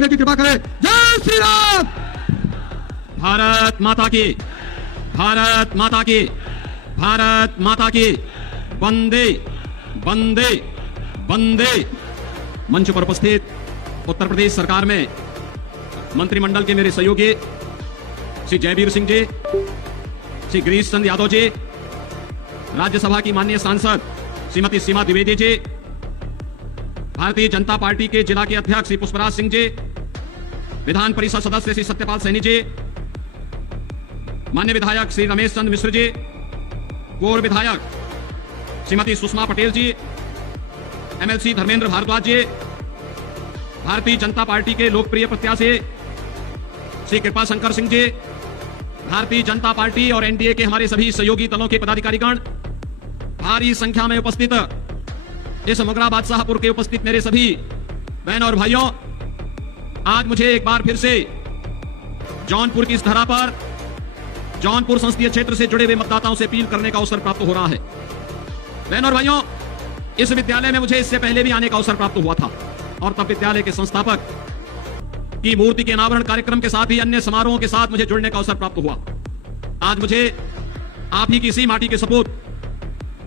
की कृपा करें। जय श्री राम। भारत माता की, भारत माता की, भारत माता की। वंदे वंदे वंदे। मंच पर उपस्थित उत्तर प्रदेश सरकार में मंत्रिमंडल के मेरे सहयोगी श्री जयवीर सिंह जी, श्री गिरीश चंद्र यादव जी, राज्यसभा की माननीय सांसद श्रीमती सीमा द्विवेदी जी, भारतीय जनता पार्टी के जिला के अध्यक्ष श्री पुष्पराज सिंह जी, विधान परिषद सदस्य श्री सत्यपाल सैनी जी, माननीय विधायक श्री रमेश चंद्र मिश्र जी, पूर्व विधायक श्रीमती सुषमा पटेल जी, एमएलसी धर्मेंद्र भारद्वाज जी, भारतीय जनता पार्टी के लोकप्रिय प्रत्याशी श्री कृपा शंकर सिंह जी, भारतीय जनता पार्टी और एनडीए के हमारे सभी सहयोगी दलों के पदाधिकारीगण, भारी संख्या में उपस्थित इस मुगरा बादशाहपुर के उपस्थित मेरे सभी बहन और भाइयों, आज मुझे एक बार फिर से जौनपुर की इस धरा पर जौनपुर संसदीय क्षेत्र से जुड़े हुए मतदाताओं से अपील करने का अवसर प्राप्त हो रहा है। बहन और भाइयों, इस विद्यालय में मुझे इससे पहले भी आने का अवसर प्राप्त हुआ था और तब विद्यालय के संस्थापक की मूर्ति के अनावरण कार्यक्रम के साथ ही अन्य समारोहों के साथ मुझे जुड़ने का अवसर प्राप्त हुआ। आज मुझे आप ही की इसी माटी के सपूत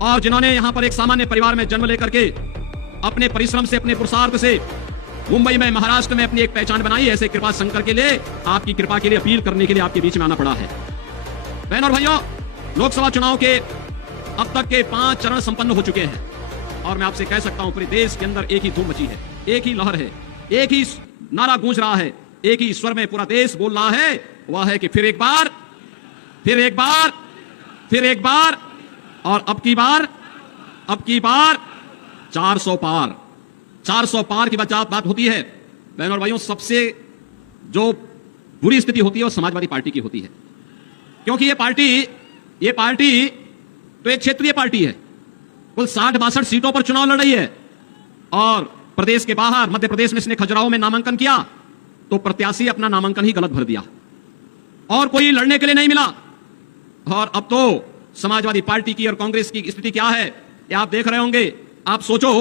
और जिन्होंने यहां पर एक सामान्य परिवार में जन्म लेकर के अपने परिश्रम से, अपने पुरुषार्थ से मुंबई में, महाराष्ट्र में अपनी एक पहचान बनाई, ऐसे कृपा शंकर के लिए, आपकी कृपा के लिए अपील करने के लिए आपके बीच में आना पड़ा है। बहन और भाइयों, लोकसभा चुनाव के अब तक के 5 चरण संपन्न हो चुके हैं और मैं आपसे कह सकता हूं पूरे देश के अंदर एक ही धूम मची है, एक ही लहर है, एक ही नारा गूंज रहा है, एक ही स्वर में पूरा देश बोल रहा है, वह है कि फिर एक बार, फिर एक बार, फिर एक बार और अब की बार 400 पार। 400 पार की बात होती है बहनों और भाइयों। सबसे जो बुरी स्थिति होती है वो समाजवादी पार्टी की होती है, क्योंकि ये पार्टी तो एक क्षेत्रीय पार्टी है, कुल 60-62 सीटों पर चुनाव लड़ रही है और प्रदेश के बाहर, मध्य प्रदेश में इसने खजुराहो में नामांकन किया तो प्रत्याशी अपना नामांकन ही गलत भर दिया और कोई लड़ने के लिए नहीं मिला। और अब तो समाजवादी पार्टी की और कांग्रेस की स्थिति क्या है ये आप देख रहे होंगे। आप सोचो,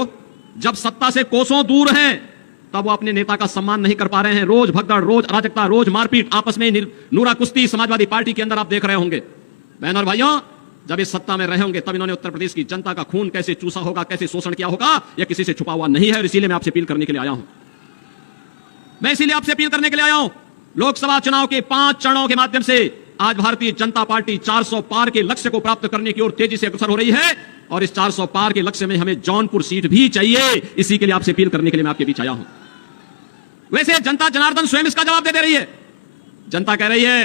जब सत्ता से कोसों दूर हैं तब वो अपने नेता का सम्मान नहीं कर पा रहे हैं। रोज भगदड़, रोज अराजकता, रोज मारपीट, आपस में नूरा कुश्ती समाजवादी पार्टी के अंदर आप देख रहे होंगे। बहन और भाइयों, जब इस सत्ता में रहे होंगे तब इन्होंने उत्तर प्रदेश की जनता का खून कैसे चूसा होगा, कैसे शोषण किया होगा, यह किसी से छुपा हुआ नहीं है। और इसीलिए मैं आपसे अपील करने के लिए आया हूं। मैं इसीलिए आपसे अपील करने के लिए आया हूं। लोकसभा चुनाव के 5 चरणों के माध्यम से आज भारतीय जनता पार्टी 400 पार के लक्ष्य को प्राप्त करने की ओर तेजी से अग्रसर हो रही है और इस 400 पार के लक्ष्य में हमें जौनपुर सीट भी चाहिए। इसी के लिए आपसे अपील करने के लिए मैं आपके बीच आया हूं। वैसे जनता जनार्दन स्वयं इसका जवाब दे रही है। जनता कह रही है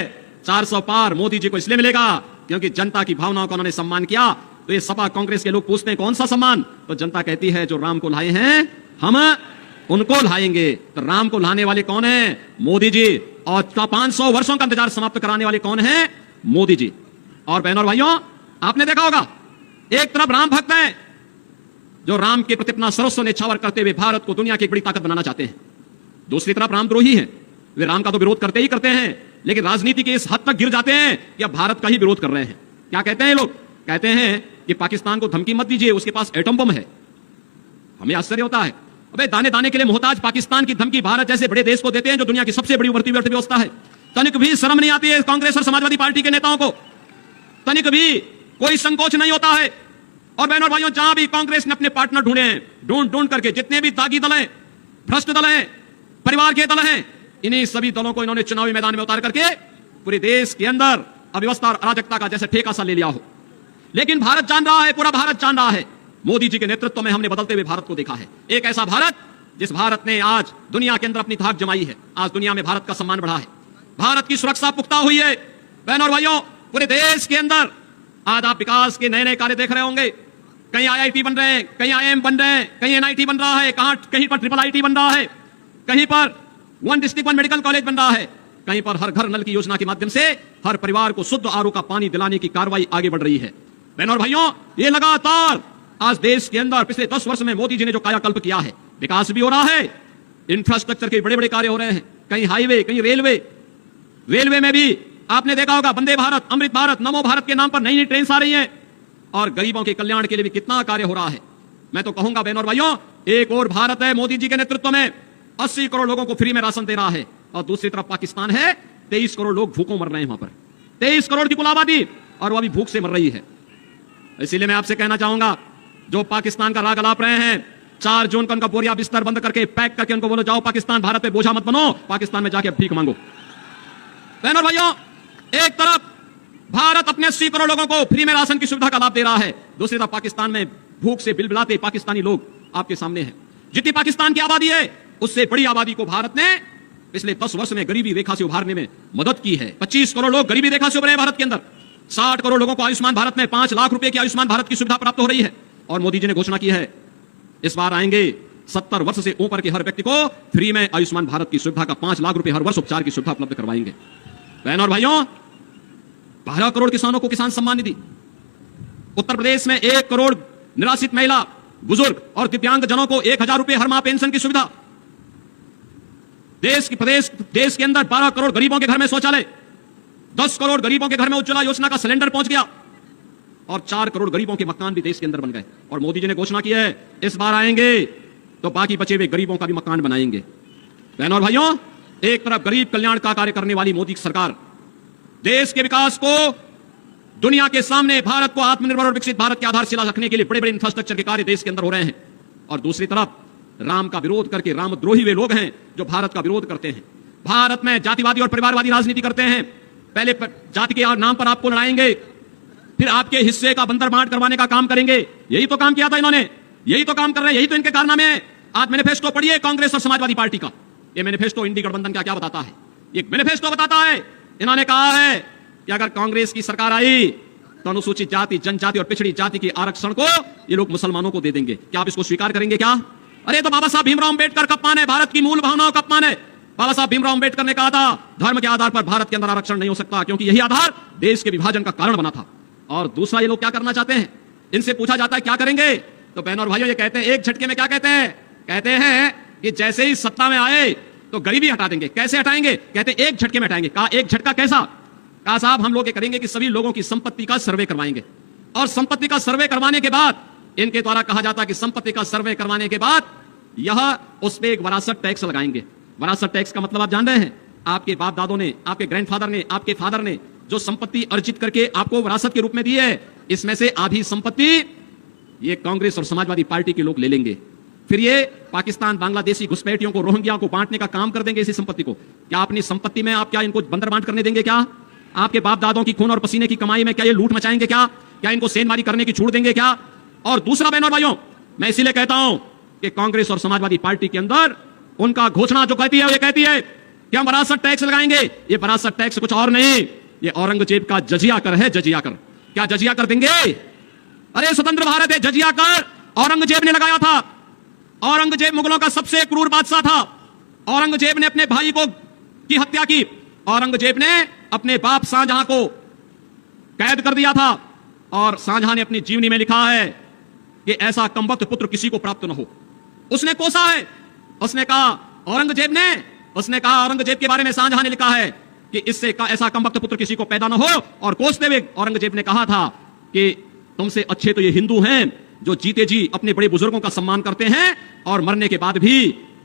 400 पार मोदी जी को इसलिए मिलेगा क्योंकि जनता की भावनाओं का उन्होंने सम्मान किया। तो ये सपा कांग्रेस के लोग पूछते हैं कौन सा सम्मान, तो जनता कहती है जो राम को लाए हैं हम उनको लाएंगे। तो राम को लाने वाले कौन है? मोदी जी। और 500 वर्षों का इंतजार समाप्त कराने वाले कौन है? मोदी जी। और बहनों और भाइयों, आपने देखा होगा, एक तरफ राम भक्त हैं जो राम के प्रति अपना सर्वस्व न्यौछावर करते हुए भारत को दुनिया की एक बड़ी ताकत बनाना चाहते हैं। दूसरी तरफ रामद्रोही हैं, वे राम का तो विरोध करते ही करते हैं, लेकिन राजनीति के इस हद तक गिर जाते हैं कि अब भारत का ही विरोध कर रहे हैं। क्या कहते हैं लोग? कहते हैं कि पाकिस्तान को धमकी मत दीजिए, उसके पास एटम बम है। हमें आश्चर्य होता है, अबे दाने दाने के लिए मोहताज पाकिस्तान की धमकी भारत जैसे बड़े देश को देते हैं जो दुनिया की सबसे बड़ी उभरती हुई अर्थव्यवस्था है। तनिक भी शर्म नहीं आती है कांग्रेस और समाजवादी पार्टी के नेताओं को, तनिक भी कोई संकोच नहीं होता है। और बहनों और भाइयों, जहां भी कांग्रेस ने अपने पार्टनर ढूंढे हैं, ढूंढ करके, जितने भी दागी दल हैं, भ्रष्ट दल हैं, परिवार के दल हैं, इन्हीं सभी दलों को इन्होंने चुनावी मैदान में उतार करके पूरे देश के अंदर अव्यवस्था और अराजकता का जैसे ठेका सा ले लिया हो। लेकिन भारत जान रहा है, पूरा भारत जान रहा है, मोदी जी के नेतृत्व में हमने बदलते हुए भारत को देखा है। एक ऐसा भारत जिस भारत ने आज दुनिया के अंदर अपनी धाक जमाई है। आज दुनिया में भारत का सम्मान बढ़ा है, भारत की सुरक्षा पुख्ता हुई है। बहनों और भाइयों, पूरे देश के अंदर आज आप विकास के नए नए कार्य देख रहे होंगे। कहीं IIT बन रहे हैं, कहीं IIM बन रहे हैं, कहीं NIT बन रहा है, कहीं पर IIIT बन रहा है, कहीं पर 1 डिस्ट्रिक्ट 1 मेडिकल कॉलेज बन रहा है, कहीं पर हर घर नल की योजना के माध्यम से हर परिवार को शुद्ध RO का पानी दिलाने की कार्रवाई आगे बढ़ रही है। बहनों और भाइयों, ये लगातार आज देश के अंदर पिछले 10 वर्ष में मोदी जी ने जो कायाकल्प किया है, विकास भी हो रहा है, इंफ्रास्ट्रक्चर के बड़े बड़े कार्य हो रहे हैं, कहीं हाईवे, कहीं रेलवे में भी आपने देखा होगा वंदे भारत, अमृत भारत, नमो भारत के नाम पर नई नई ट्रेन आ रही हैं और गरीबों के कल्याण के लिए भी कितना कार्य हो रहा है। मैं तो कहूंगा बहनों और भाइयों, एक और भारत है मोदी जी के नेतृत्व में, 80 करोड़ लोगों को फ्री में राशन दे रहा है, और दूसरी तरफ पाकिस्तान है 23 करोड़ लोग भूखों मर रहे हैं वहां पर, 23 करोड़ की कुल आबादी, और वो अभी भूख से मर रही है। इसीलिए मैं आपसे कहना चाहूंगा, जो पाकिस्तान का राग अलाप रहे हैं, 4 जून को उनका बोरिया बिस्तर बंद करके पैक करके उनको बोलो जाओ पाकिस्तान, भारत पे बोझा मत बनो, पाकिस्तान में जाके अब भीख मांगो। बहनों और भाइयों, एक तरफ भारत अपने 80 करोड़ लोगों को फ्री में राशन की सुविधा का लाभ दे रहा है, दूसरी तरफ पाकिस्तान में भूख से बिलबिलाते पाकिस्तानी लोग आपके सामने हैं। जितनी पाकिस्तान की आबादी है, उससे बड़ी आबादी को भारत ने पिछले 10 वर्ष में गरीबी रेखा से उभारने में मदद की है। 25 करोड़ लोग गरीबी रेखा से उभरे हैं भारत के अंदर। 60 करोड़ लोगों को आयुष्मान भारत में 5 लाख रुपए की आयुष्मान भारत की सुविधा प्राप्त हो रही है। और मोदी जी ने घोषणा की है, इस बार आएंगे 70 वर्ष से ऊपर के हर व्यक्ति को फ्री में आयुष्मान भारत की सुविधा का 5 लाख रुपए हर वर्ष उपचार की सुविधा उपलब्ध करवाएंगे। बहनों और भाइयों, 12 करोड़ किसानों को किसान सम्मान निधि, उत्तर प्रदेश में 1 करोड़ निराश्रित महिला, बुजुर्ग और दिव्यांग जनों को 1000 रुपए हर माह पेंशन की सुविधा। देश के अंदर 12 करोड़ गरीबों के घर में शौचालय, 10 करोड़ गरीबों के घर में उज्ज्वला योजना का सिलेंडर पहुंच गया, और 4 करोड़ गरीबों के मकान भी देश के अंदर बन गए। और मोदी जी ने घोषणा की है, इस बार आएंगे तो बाकी बचे हुए गरीबों का भी मकान बनाएंगे। बहनों और भाइयों, एक तरफ गरीब कल्याण का कार्य करने वाली मोदी सरकार देश के विकास को दुनिया के सामने, भारत को आत्मनिर्भर और विकसित भारत की आधारशिला रखने के लिए बड़े बड़े इंफ्रास्ट्रक्चर के कार्य देश के अंदर हो रहे हैं, और दूसरी तरफ राम का विरोध करके रामद्रोही वे लोग हैं जो भारत का विरोध करते हैं, भारत में जातिवादी और परिवारवादी राजनीति करते हैं। पहले जाति के नाम पर आपको लड़ाएंगे, फिर आपके हिस्से का बंदर बांट करवाने का काम करेंगे। यही तो काम किया था इन्होंने, यही तो काम कर रहे हैं, यही तो इनके कारनामे हैं। आज मैनिफेस्टो पढ़िए कांग्रेस और समाजवादी पार्टी का। ये मैनिफेस्टो इंडी गठबंधन का क्या बताता है? ये मैनिफेस्टो बताता है, इन्होंने कहा है कि अगर कांग्रेस की सरकार आई तो अनुसूचित जाति, जनजाति और पिछड़ी जाति के आरक्षण को ये लोग मुसलमानों को दे देंगे। क्या आप इसको स्वीकार करेंगे क्या? अरे तो बाबा साहब भीमराव अंबेडकर का अपमान है, भारत की मूल भावनाओं का अपमान है। बाबा साहब भीमराव अंबेडकर ने कहा था, धर्म के आधार पर भारत के अंदर आरक्षण नहीं हो सकता, क्योंकि यही आधार देश के विभाजन का कारण बना था। और दूसरा, ये लोग क्या करना चाहते हैं, इनसे पूछा जाता है क्या करेंगे, तो बहनों और भाइयों ये कहते हैं एक झटके में, क्या कहते हैं? कहते हैं कि जैसे ही सत्ता में आए तो गरीबी हटा देंगे। कैसे हटाएंगे? कहते हैं एक झटके में हटाएंगे। कहा एक झटका कैसा? कहा साहब हम लोग ये करेंगे कि सभी लोगों की संपत्ति का सर्वे करवाएंगे, और संपत्ति का सर्वे करवाने के बाद, इनके द्वारा कहा जाता है कि संपत्ति का सर्वे करवाने के बाद यह उस पर एक वरासत टैक्स लगाएंगे। वरासत टैक्स का मतलब आप जान रहे हैं, आपके बाप दादों ने, आपके ग्रैंडफादर ने, आपके फादर ने जो संपत्ति अर्जित करके आपको विरासत के रूप में दी है, इसमें से आधी संपत्ति ये कांग्रेस और समाजवादी पार्टी के लोग ले लेंगे। फिर ये पाकिस्तान, बांग्लादेशी घुसपैठियों को, रोहिंग्या को बांटने का काम कर देंगे इसी संपत्ति को। क्या अपनी संपत्ति में आप क्या इनको बंदर बांट करने देंगे? क्या आपके बाप दादों की खून और पसीने की कमाई में क्या ये लूट मचाएंगे? क्या इनको सेनमारी करने की छूट देंगे क्या? और दूसरा बहनों और भाइयों, मैं इसीलिए कहता हूं कि कांग्रेस और समाजवादी पार्टी के अंदर उनका घोषणा जो कहती है, ये कहती है कि हम वरासत टैक्स लगाएंगे। ये वरासत टैक्स कुछ और नहीं, ये औरंगजेब का जजिया कर है, जजिया कर। क्या जजिया कर देंगे? अरे स्वतंत्र भारत है, जजिया कर औरंगजेब ने लगाया था। औरंगजेब मुगलों का सबसे क्रूर बादशाह था। औरंगजेब ने अपने भाई को की हत्या की। औरंगजेब ने अपने बाप शाहजहां को कैद कर दिया था, और शाहजहां ने अपनी जीवनी में लिखा है कि ऐसा कमबख्त पुत्र किसी को प्राप्त न हो। उसने कोसा है, उसने कहा औरंगजेब के बारे में शाहजहां ने लिखा है कि इससे ऐसा कमबख्त पुत्र किसी को पैदा न हो। और कोसते हुए औरंगजेब ने कहा था कि तुमसे अच्छे तो ये हिंदू हैं जो जीते जी अपने बड़े बुजुर्गों का सम्मान करते हैं, और मरने के बाद भी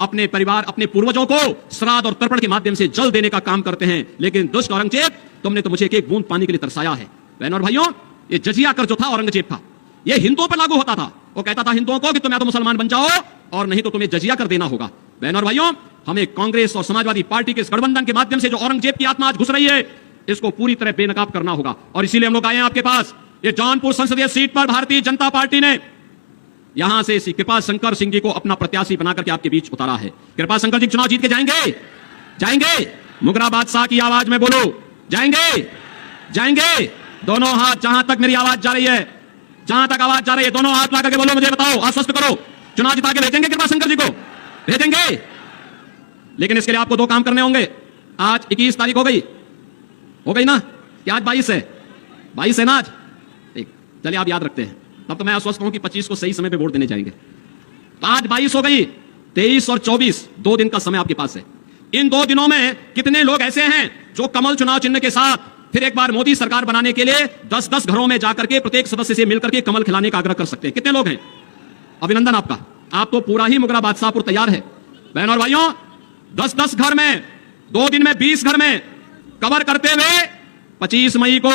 अपने परिवार, अपने पूर्वजों को श्राद्ध और तर्पण के माध्यम से जल देने का काम करते हैं। लेकिन दुष्ट औरंगजेब, तुमने तो मुझे एक एक बूंद पानी के लिए तरसाया है। बहनों और भाइयों, ये जजिया कर जो था औरंगजेब का, ये हिंदुओं पर लागू होता था। वो कहता था हिंदुओं को कि तुम या तो मुसलमान बन जाओ और नहीं तो तुम्हें जजिया कर देना होगा। बहनों और भाइयों, हमें कांग्रेस और समाजवादी पार्टी के इस गठबंधन के माध्यम से जो औरंगजेब की आत्मा आज घुस रही है, इसको पूरी तरह बेनकाब करना होगा। और इसीलिए हम लोग आए हैं आपके पास। ये जौनपुर संसदीय सीट पर भारतीय जनता पार्टी ने यहां से कृपा शंकर सिंह जी को अपना प्रत्याशी बनाकर के आपके बीच उतारा है। कृपा शंकर जी चुनाव जीत के जाएंगे। मुगरा बादशाह की आवाज में बोलो, जाएंगे। दोनों हाथ, जहां तक मेरी आवाज जा रही है, जहां तक आवाज जा रही है, दोनों हाथ ला करके बोलो, मुझे बताओ, आश्वस्त करो, चुनाव जिता के भेजेंगे कृपा शंकर जी को? भेजेंगे। लेकिन इसके लिए आपको 2 काम करने होंगे। आज 21 तारीख हो गई ना? क्या आज 22 है? 22 है ना आज? ठीक, चलिए आप याद रखते हैं। तब तो मैं आश्वस्त हूं कि 25 को सही समय पे वोट देने जाएंगे। तो आज 22 हो गई, 23 और 24 2 दिन का समय आपके पास है। इन 2 दिनों में कितने लोग ऐसे हैं जो कमल चुनाव चिन्ह के साथ फिर एक बार मोदी सरकार बनाने के लिए 10-10 घरों में जाकर के प्रत्येक सदस्य से मिलकर के कमल खिलाने का आग्रह कर सकते हैं? कितने लोग हैं? अभिनंदन आपका, आप तो पूरा ही मुगरा बादशाहपुर तैयार है। बहनों और भाइयों, 10-10 घर में 2 दिन में 20 घर में कवर करते हुए 25 मई को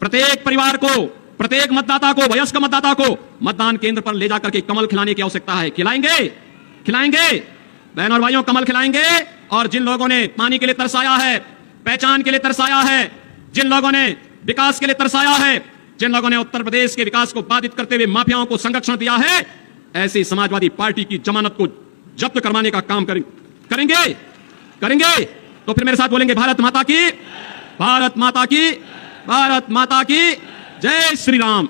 प्रत्येक परिवार को, प्रत्येक मतदाता को, वयस्क मतदाता को मतदान केंद्र पर ले जाकर के कमल खिलाने की आवश्यकता है। खिलाएंगे, खिलाएंगे बहनों और भाइयों, कमल खिलाएंगे। और जिन लोगों ने पानी के लिए तरसाया है, पहचान के लिए तरसाया है, जिन लोगों ने विकास के लिए तरसाया है, जिन लोगों ने उत्तर प्रदेश के विकास को बाधित करते हुए माफियाओं को संरक्षण दिया है, ऐसी समाजवादी पार्टी की जमानत को जब्त करवाने का काम करेंगे करेंगे। तो फिर मेरे साथ बोलेंगे, भारत माता की, भारत माता की, भारत माता की जय श्री राम।